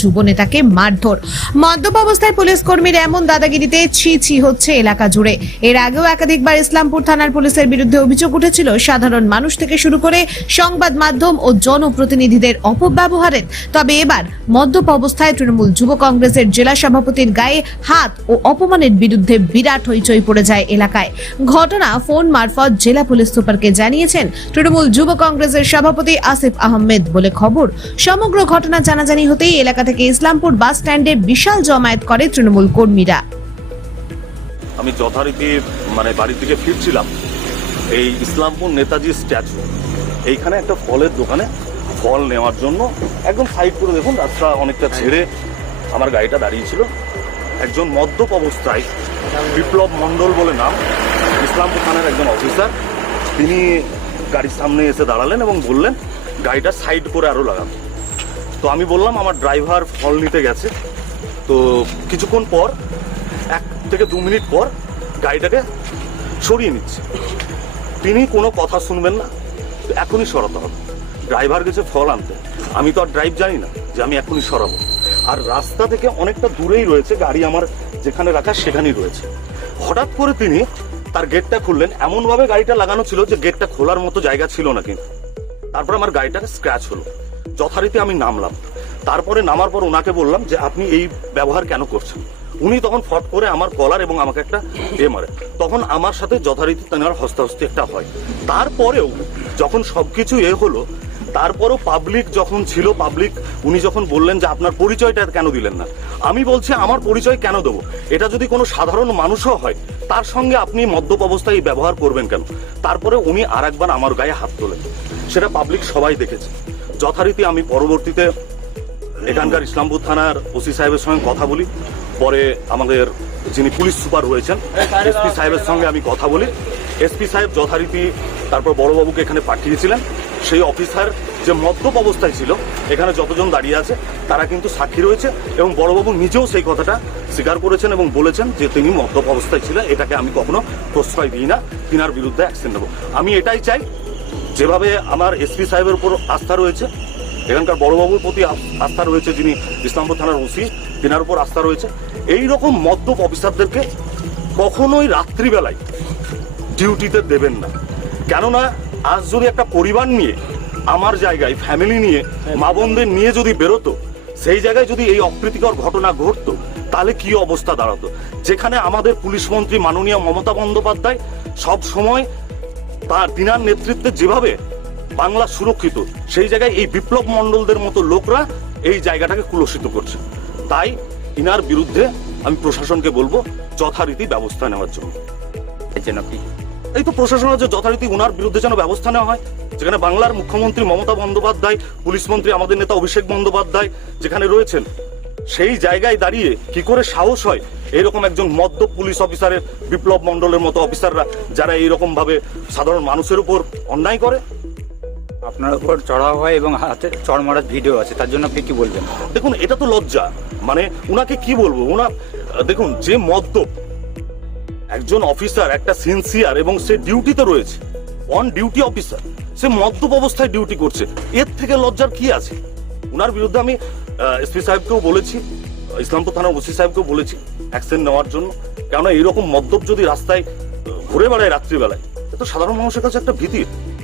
যুব নেতাকে মারধর মদ্যপ অবস্থায় পুলিশ কর্মীর এমন দাদাগিরিতে ছি ছি হচ্ছে এলাকা জুড়ে এর আগেও একাধিকবার ইসলামপুর থানার পুলিশের বিরুদ্ধে অভিযোগ উঠেছিল সাধারণ মানুষ থেকে শুরু করে সংবাদ মাধ্যম ও জনপ্রতিনিধিদের অপব্যবহারের তবে এবার মদ্যপ অবস্থায় তৃণমূল যুব কংগ্রেসের জেলা সভাপতির গায়ে হাত ও অপমানের বিরুদ্ধে বিরাট হইচই পড়ে যায় এলাকায় ঘটনা ফোন মারফত জেলা পুলিশ সুপারকে জানিয়েছেন তৃণমূল যুব কংগ্রেসের সভাপতি আসিফ আহমেদ বলে খবর সমগ্র ঘটনা জানাজানি হতেই এলাকা এলাকা থেকে ইসলামপুর বাস স্ট্যান্ডে বিশাল জমায়েত করে তৃণমূল কর্মীরা আমি যথারীতি মানে বাড়ির দিকে ফিরছিলাম এই ইসলামপুর নেতাজি স্ট্যাচু এইখানে একটা ফলের দোকানে ফল নেওয়ার জন্য একদম সাইড করে দেখুন রাস্তা অনেকটা ছেড়ে আমার গাড়িটা দাঁড়িয়েছিল একজন মদ্যপ অবস্থায় বিপ্লব মণ্ডল বলে নাম ইসলামপুর থানার একজন অফিসার তিনি গাড়ির সামনে এসে দাঁড়ালেন এবং বললেন গাড়িটা সাইড করে আরও লাগান তো আমি বললাম আমার ড্রাইভার ফল নিতে গেছে তো কিছুক্ষণ পর এক থেকে দু মিনিট পর গাড়িটাকে সরিয়ে নিচ্ছে তিনি কোনো কথা শুনবেন না এখনই সরাতে হবে ড্রাইভার গেছে ফল আনতে আমি তো আর ড্রাইভ জানি না যে আমি এখনই সরাবো আর রাস্তা থেকে অনেকটা দূরেই রয়েছে গাড়ি আমার যেখানে রাখা সেখানেই রয়েছে হঠাৎ করে তিনি তার গেটটা খুললেন এমনভাবে গাড়িটা লাগানো ছিল যে গেটটা খোলার মতো জায়গা ছিল না কিন্তু তারপর আমার গাড়িটা স্ক্র্যাচ হলো যথারীতি আমি নামলাম তারপরে নামার পর ওনাকে বললাম যে আপনি এই ব্যবহার কেন করছেন উনি তখন ফট করে আমার কলার এবং আমাকে একটা এ মারে তখন আমার সাথে যথারীতি তেনার হস্তাহস্তি একটা হয় তারপরেও যখন সবকিছু এ হলো তারপরও পাবলিক যখন ছিল পাবলিক উনি যখন বললেন যে আপনার পরিচয়টা কেন দিলেন না আমি বলছি আমার পরিচয় কেন দেবো এটা যদি কোনো সাধারণ মানুষও হয় তার সঙ্গে আপনি মদ্যপ অবস্থায় ব্যবহার করবেন কেন তারপরে উনি আর একবার আমার গায়ে হাত তোলেন সেটা পাবলিক সবাই দেখেছে যথারীতি আমি পরবর্তীতে এখানকার ইসলামপুর থানার ওসি সাহেবের সঙ্গে কথা বলি পরে আমাদের যিনি পুলিশ সুপার রয়েছেন এসপি সাহেবের সঙ্গে আমি কথা বলি এসপি সাহেব যথারীতি তারপর বড়বাবুকে এখানে পাঠিয়েছিলেন সেই অফিসার যে মদ্যপ অবস্থায় ছিল এখানে যতজন দাঁড়িয়ে আছে তারা কিন্তু সাক্ষী রয়েছে এবং বড়বাবু নিজেও সেই কথাটা স্বীকার করেছেন এবং বলেছেন যে তিনি মদ্যপ অবস্থায় ছিলেন এটাকে আমি কখনো প্রশ্রয় দিই না তিনার বিরুদ্ধে অ্যাকশন নেব আমি এটাই চাই যেভাবে আমার এসপি সাহেবের উপর আস্থা রয়েছে এখানকার বড়বাবুর প্রতি আস্থা রয়েছে যিনি ইসলামপুর থানার ওসি তিনার উপর আস্থা রয়েছে এই রকম মদ্যপ অফিসারদেরকে কখনোই রাত্রিবেলায় ডিউটিতে দেবেন না কেননা আজ যদি একটা পরিবার নিয়ে আমার জায়গায় ফ্যামিলি নিয়ে মা বোনদের নিয়ে যদি বেরোতো সেই জায়গায় যদি এই অপ্রীতিকর ঘটনা ঘটতো তাহলে কি অবস্থা দাঁড়াতো যেখানে আমাদের পুলিশ মন্ত্রী মাননীয় মমতা বন্দ্যোপাধ্যায় সব সময় তার দিনার নেতৃত্বে যেভাবে বাংলা সুরক্ষিত সেই জায়গায় এই বিপ্লব মণ্ডলদের মতো লোকরা এই জায়গাটাকে কুলসিত করছে তাই ইনার বিরুদ্ধে আমি প্রশাসনকে বলবো যথারীতি ব্যবস্থা নেওয়ার জন্য এই তো প্রশাসনের যে যথারীতি ওনার বিরুদ্ধে যেন ব্যবস্থা নেওয়া হয় যেখানে বাংলার মুখ্যমন্ত্রী মমতা বন্দ্যোপাধ্যায় পুলিশ মন্ত্রী আমাদের নেতা অভিষেক বন্দ্যোপাধ্যায় যেখানে রয়েছেন সেই জায়গায় দাঁড়িয়ে কি করে সাহস হয় এরকম একজন মদ্য পুলিশ অফিসারের বিপ্লব মণ্ডলের মতো অফিসাররা যারা এইরকম ভাবে সাধারণ মানুষের উপর অন্যায় করে আপনার উপর চড়াও হয় এবং হাতে চড় মারার ভিডিও আছে তার জন্য আপনি কি বলবেন দেখুন এটা তো লজ্জা মানে উনাকে কি বলবো উনা দেখুন যে মদ্যপ একজন অফিসার একটা সিনসিয়ার এবং সে ডিউটিতে রয়েছে অন ডিউটি অফিসার সে মদ্যপ অবস্থায় ডিউটি করছে এর থেকে লজ্জার কি আছে ওনার বিরুদ্ধে আমি এসপি সাহেবকেও বলেছি ইসলামপুর থানার ওসি সাহেবকেও বলেছি অ্যাকশন নেওয়ার জন্য কেননা এইরকম মদ্যপ যদি রাস্তায় ঘুরে বেড়ায় রাত্রিবেলায় এ তো সাধারণ মানুষের কাছে একটা ভীতির